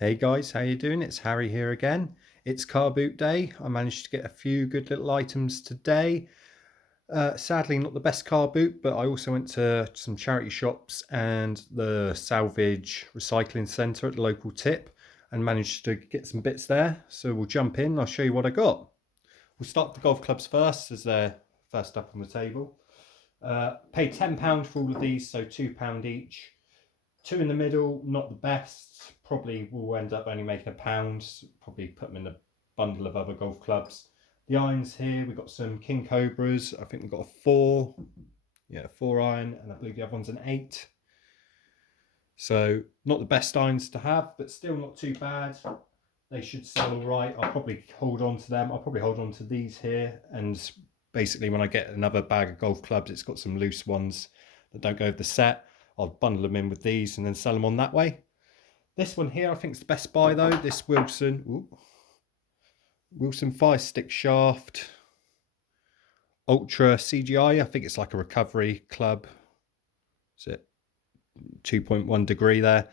Hey guys, how you doing? It's Harry here again. It's car boot day. I managed to get a few good little items today. Sadly not the best car boot, but I also went to some charity shops and the salvage recycling centre at the local tip and managed to get some bits there. So we'll jump in and I'll show you what I got. We'll start with the golf clubs first, as they're first up on the table. Paid £10 for all of these, so £2 each. Two in the middle, not the best. Probably will end up only making £1. Probably put them in a bundle of other golf clubs. The irons here, we've got some King Cobras. I think we've got a 4. Yeah, 4 iron, and I believe the other one's an 8. So not the best irons to have, but still not too bad. They should sell all right. I'll probably hold on to them. I'll probably hold on to these here, and basically when I get another bag of golf clubs, it's got some loose ones that don't go with the set. I'll bundle them in with these and then sell them on that way. This one here I think is the best buy though. This Wilson Fire Stick Shaft Ultra CGI. I think it's like a recovery club. Is it 2.1 degree there?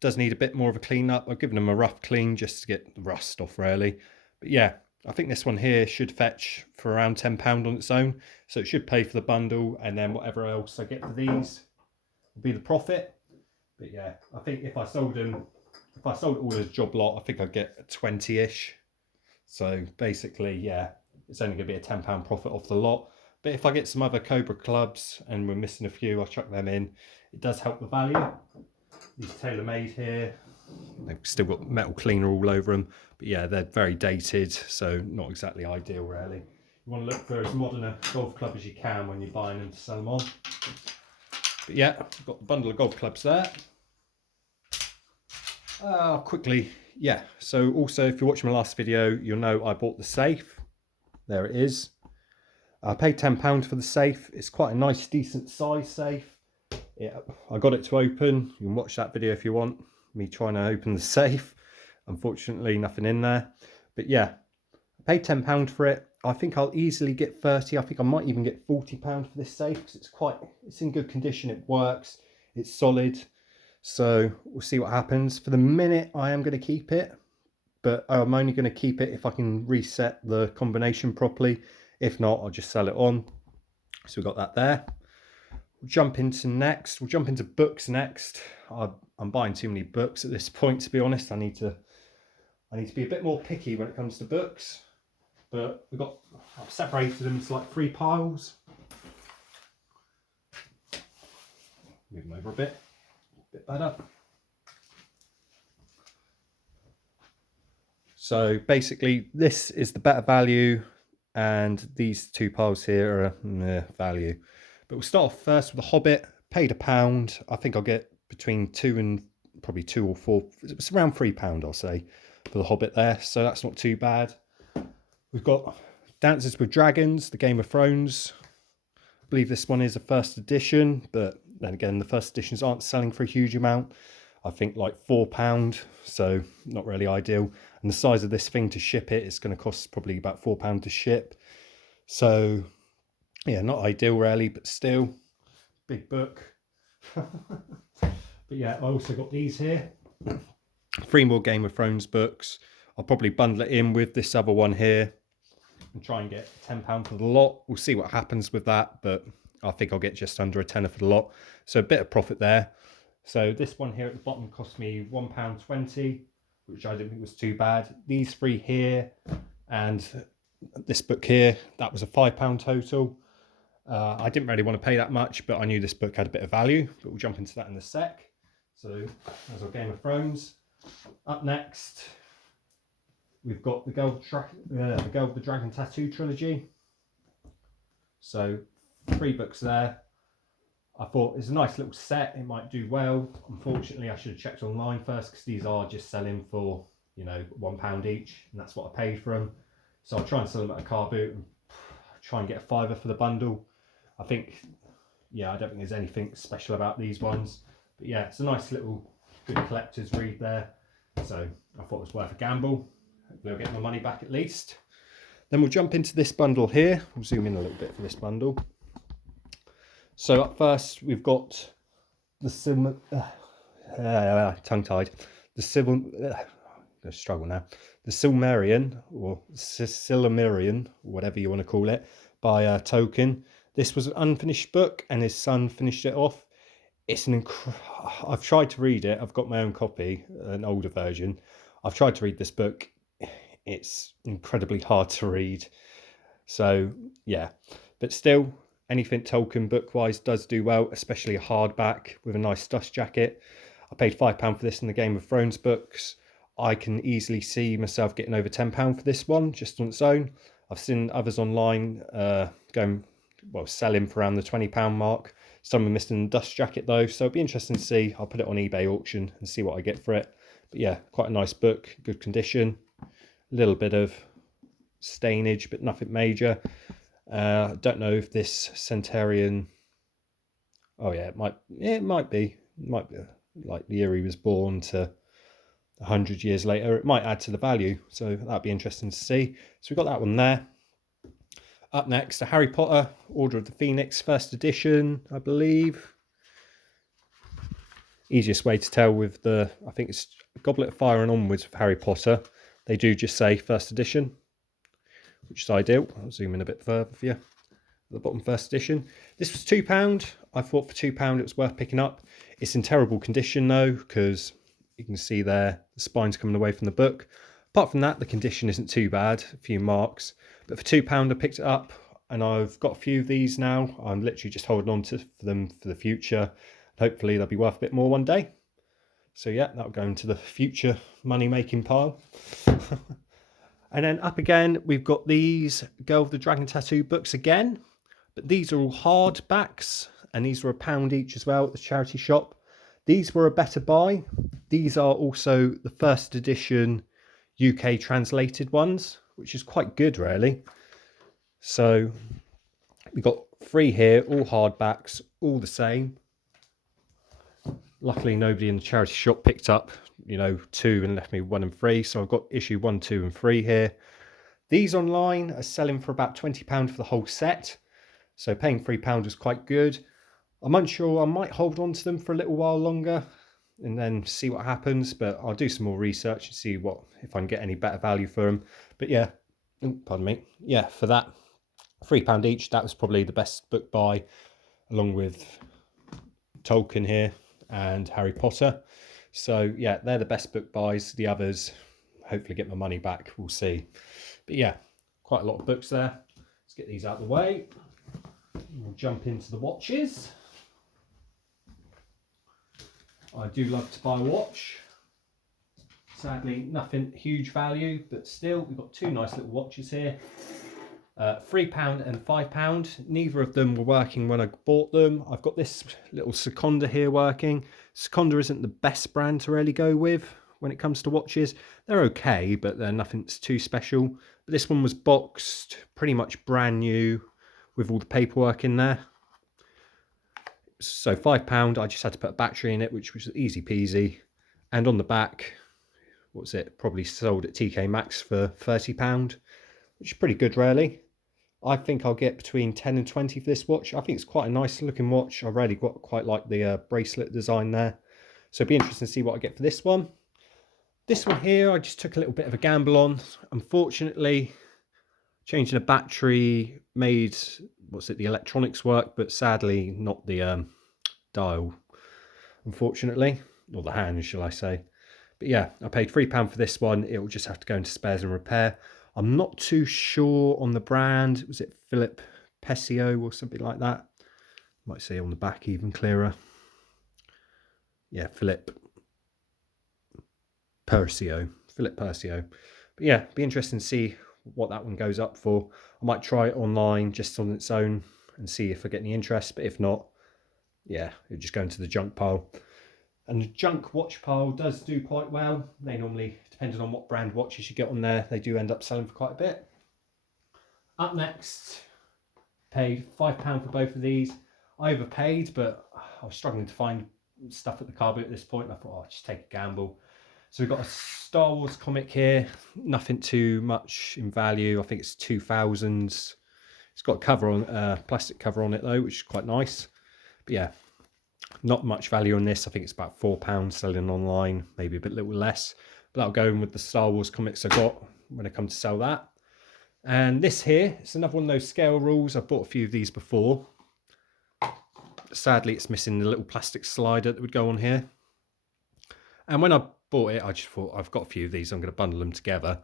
Does need a bit more of a clean up. I've given them a rough clean just to get the rust off really. But yeah, I think this one here should fetch for around £10 on its own. So it should pay for the bundle, and then whatever else I get for these will be the profit. But yeah, I think if I sold it all as job lot, I think I'd get 20-ish. So basically, yeah, it's only going to be a £10 profit off the lot. But if I get some other Cobra clubs and we're missing a few, I'll chuck them in. It does help the value. These TaylorMade here, they've still got metal cleaner all over them. But yeah, they're very dated, so not exactly ideal really. You want to look for as modern a golf club as you can when you're buying them to sell them on. But yeah, I've got the bundle of golf clubs there. Quickly, yeah, so also if you're watching my last video, you'll know I bought the safe. There it is. I paid £10 for the safe. It's quite a nice, decent size safe. Yeah, I got it to open. You can watch that video if you want. Me trying to open the safe. Unfortunately, nothing in there. But yeah, I paid £10 for it. I think I'll easily get 30. I think I might even get £40 for this safe because it's in good condition. It works. It's solid. So we'll see what happens. For the minute, I am going to keep it, but I'm only going to keep it if I can reset the combination properly. If not, I'll just sell it on. So we've got that there. We'll jump into books next. I'm buying too many books at this point, to be honest. I need to be a bit more picky when it comes to books. But I've separated them into like 3 piles. Move them over a bit better. So basically this is the better value, and these 2 piles here are value. But we'll start off first with The Hobbit. Paid £1. I think I'll get between 2 and probably 2 or 4. It's around £3, I'll say, for The Hobbit there. So that's not too bad. We've got Dances with Dragons, the Game of Thrones. I believe this one is a first edition, but then again, the first editions aren't selling for a huge amount. I think like £4, so not really ideal. And the size of this thing to ship it's going to cost probably about £4 to ship. So yeah, not ideal really, but still, big book. But yeah, I also got these here. 3 more Game of Thrones books. I'll probably bundle it in with this other one here and try and get £10 for the lot. We'll see what happens with that, but I think I'll get just under a tenner for the lot. So a bit of profit there. So this one here at the bottom cost me £1.20, which I didn't think was too bad. These 3 here and this book here, that was a £5 total. I didn't really want to pay that much, but I knew this book had a bit of value, but we'll jump into that in a sec. So there's our Game of Thrones. Up next, we've got the Girl with the Dragon Tattoo trilogy. So 3 books there. I thought it's a nice little set. It might do well. Unfortunately, I should have checked online first because these are just selling for, you know, £1 each, and that's what I paid for them. So I'll try and sell them at a car boot and try and get a £5 for the bundle. I think, yeah, I don't think there's anything special about these ones. But yeah, it's a nice little good collector's read there. So I thought it was worth a gamble. Hopefully I'll get my money back at least. Then we'll jump into this bundle here. We'll zoom in a little bit for this bundle. So up first, we've got the tongue-tied. the Civil, I struggle now. The Silmarillion, or Silmarillion, whatever you want to call it, by Tolkien. This was an unfinished book, and his son finished it off. It's I've tried to read it. I've got my own copy, an older version. I've tried to read this book. It's incredibly hard to read. So yeah, but still, anything Tolkien book-wise does do well, especially a hardback with a nice dust jacket. I paid £5 for this in the Game of Thrones books. I can easily see myself getting over £10 for this one, just on its own. I've seen others online selling for around the £20 mark. Some are missing the dust jacket though, so it'll be interesting to see. I'll put it on eBay auction and see what I get for it. But yeah, quite a nice book, good condition. A little bit of stainage, but nothing major. I don't know if this Centurion. Oh yeah, it might be like the year he was born to 100 years later. It might add to the value, so that'd be interesting to see. So we've got that one there. Up next, the Harry Potter Order of the Phoenix first edition, I believe. Easiest way to tell with I think it's Goblet of Fire and onwards of Harry Potter. They do just say first edition, which is ideal. I'll zoom in a bit further for you. At the bottom, first edition. This was £2. I thought for £2 it was worth picking up. It's in terrible condition though, because you can see there the spine's coming away from the book. Apart from that, the condition isn't too bad, a few marks. But for £2 I picked it up, and I've got a few of these now. I'm literally just holding on to them for the future. Hopefully they'll be worth a bit more one day. So yeah, that'll go into the future money-making pile. And then up again, we've got these Girl with the Dragon Tattoo books again. But these are all hardbacks, and these were £1 each as well at the charity shop. These were a better buy. These are also the first edition UK translated ones, which is quite good really. So we've got 3 here, all hardbacks, all the same. Luckily nobody in the charity shop picked up 2 and left me 1 and 3, so I've got issue 1, 2 and 3 here. These online are selling for about £20 for the whole set, so paying £3 was quite good. I'm unsure, I might hold on to them for a little while longer and then see what happens, but I'll do some more research and see if I can get any better value for them. But yeah, pardon me, yeah, for that £3 each, that was probably the best book buy, along with Tolkien here and Harry Potter. So yeah, they're the best book buys. The others, hopefully get my money back, we'll see. But yeah, quite a lot of books there. Let's get these out of the way. We'll jump into the watches. I do love to buy a watch. Sadly, nothing huge value, but still, we've got 2 nice little watches here. £3 and £5. Neither of them were working when I bought them. I've got this little Seconda here working. Seconda isn't the best brand to really go with when it comes to watches. They're okay, but they're nothing too special. But this one was boxed, pretty much brand new, with all the paperwork in there. So £5, I just had to put a battery in it, which was easy peasy. And on the back, what's it? Probably sold at TK Maxx for £30, which is pretty good, really. I think I'll get between 10 and 20 for this watch. I think it's quite a nice looking watch. I really quite like the bracelet design there. So it'd be interesting to see what I get for this one. This one here, I just took a little bit of a gamble on. Unfortunately, changing a battery made, the electronics work, but sadly not the dial, unfortunately, or the hand, shall I say. But yeah, I paid £3 for this one. It will just have to go into spares and repair. I'm not too sure on the brand. Was it Philip Pesio or something like that? Might say on the back even clearer. Yeah, Philip Persio. But yeah, be interesting to see what that one goes up for. I might try it online just on its own and see if I get any interest, but if not, yeah, it'll just go into the junk pile. And the junk watch pile does do quite well. They normally, depending on what brand watches you get on there, they do end up selling for quite a bit. Up next, paid £5 for both of these. I overpaid, but I was struggling to find stuff at the car boot at this point. I thought, I'll just take a gamble. So we've got a Star Wars comic here, nothing too much in value. I think it's 2000s. It's got a cover on, plastic cover on it though, which is quite nice. But yeah, Not much value on this. I think it's about £4 selling online, maybe a bit little less. But that'll go in with the Star Wars comics I got when I come to sell that. And this here, it's another one of those scale rules. I've bought a few of these before. Sadly, it's missing the little plastic slider that would go on here. And when I bought it, I just thought, I've got a few of these, I'm going to bundle them together.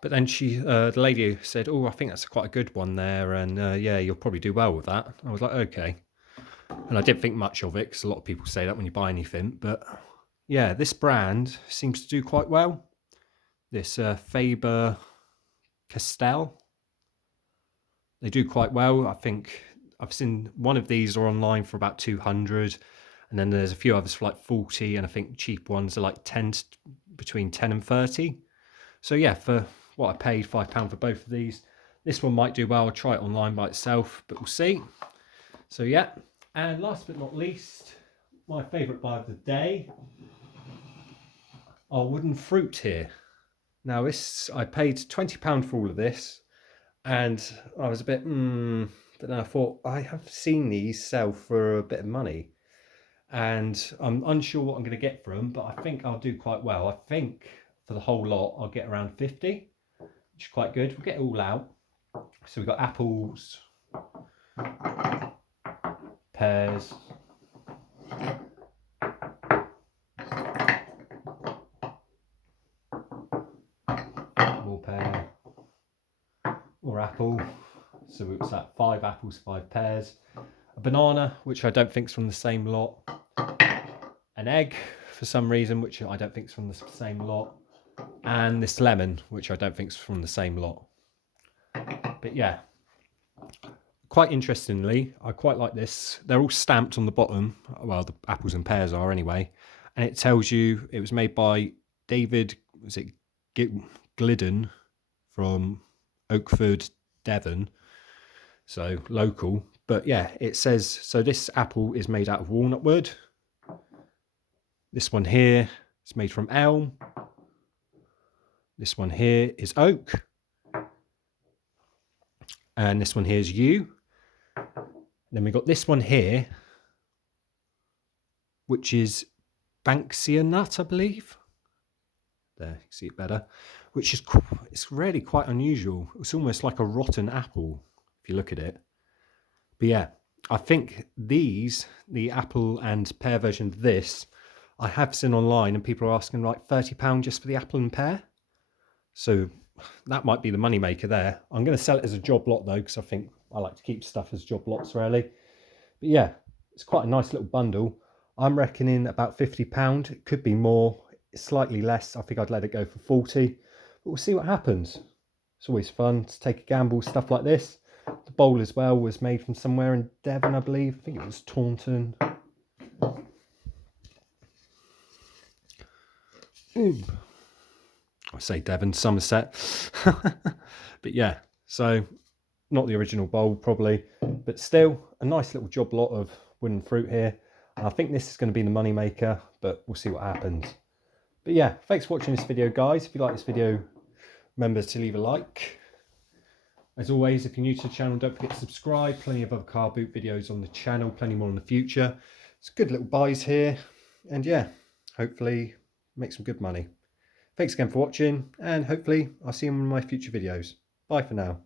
But then the lady said, oh, I think that's quite a good one there. And yeah, you'll probably do well with that. I was like, okay. And I didn't think much of it, because a lot of people say that when you buy anything. But yeah, this brand seems to do quite well. This Faber-Castell. They do quite well. I think I've seen one of these are online for about 200, and then there's a few others for like 40, and I think cheap ones are like between 10 and 30. So yeah, for what I paid, £5 for both of these. This one might do well. I'll try it online by itself, but we'll see. So yeah, and last but not least, my favourite buy of the day, our wooden fruit here. Now this, I paid £20 for all of this, and I was a bit, but then I thought, I have seen these sell for a bit of money, and I'm unsure what I'm going to get for them, but I think I'll do quite well. I think for the whole lot, I'll get around 50, which is quite good. We'll get it all out. So we've got apples, pears, more pear, more apple. So it's that 5 apples, 5 pears, a banana, which I don't think is from the same lot, an egg for some reason, which I don't think is from the same lot, and this lemon, which I don't think is from the same lot. But yeah, quite interestingly, I quite like this. They're all stamped on the bottom. Well, the apples and pears are anyway. And it tells you it was made by David, was it Glidden from Oakford, Devon. So local. But yeah, it says, so this apple is made out of walnut wood. This one here is made from elm. This one here is oak. And this one here is yew. Then we got this one here, which is Banksia nut, I believe. There, you see it better. Which is, it's really quite unusual. It's almost like a rotten apple, if you look at it. But yeah, I think these, the apple and pear version of this, I have seen online, and people are asking like £30 just for the apple and pear. So that might be the money maker there. I'm going to sell it as a job lot though, because I think I like to keep stuff as job lots really. But yeah, it's quite a nice little bundle. I'm reckoning about £50. It could be more, slightly less. I think I'd let it go for 40, but we'll see what happens. It's always fun to take a gamble, stuff like this. The bowl as well was made from somewhere in Devon, I believe. I think it was Taunton. Ooh. I say Devon, Somerset. But yeah, so not the original bowl probably, but still a nice little job lot of wooden fruit here. And I think this is going to be the money maker, but we'll see what happens. But yeah, thanks for watching this video, guys. If you like this video, remember to leave a like. As always, if you're new to the channel, don't forget to subscribe. Plenty of other car boot videos on the channel, plenty more in the future. It's good little buys here, and yeah, hopefully make some good money. Thanks again for watching, and hopefully I'll see you in my future videos. Bye for now.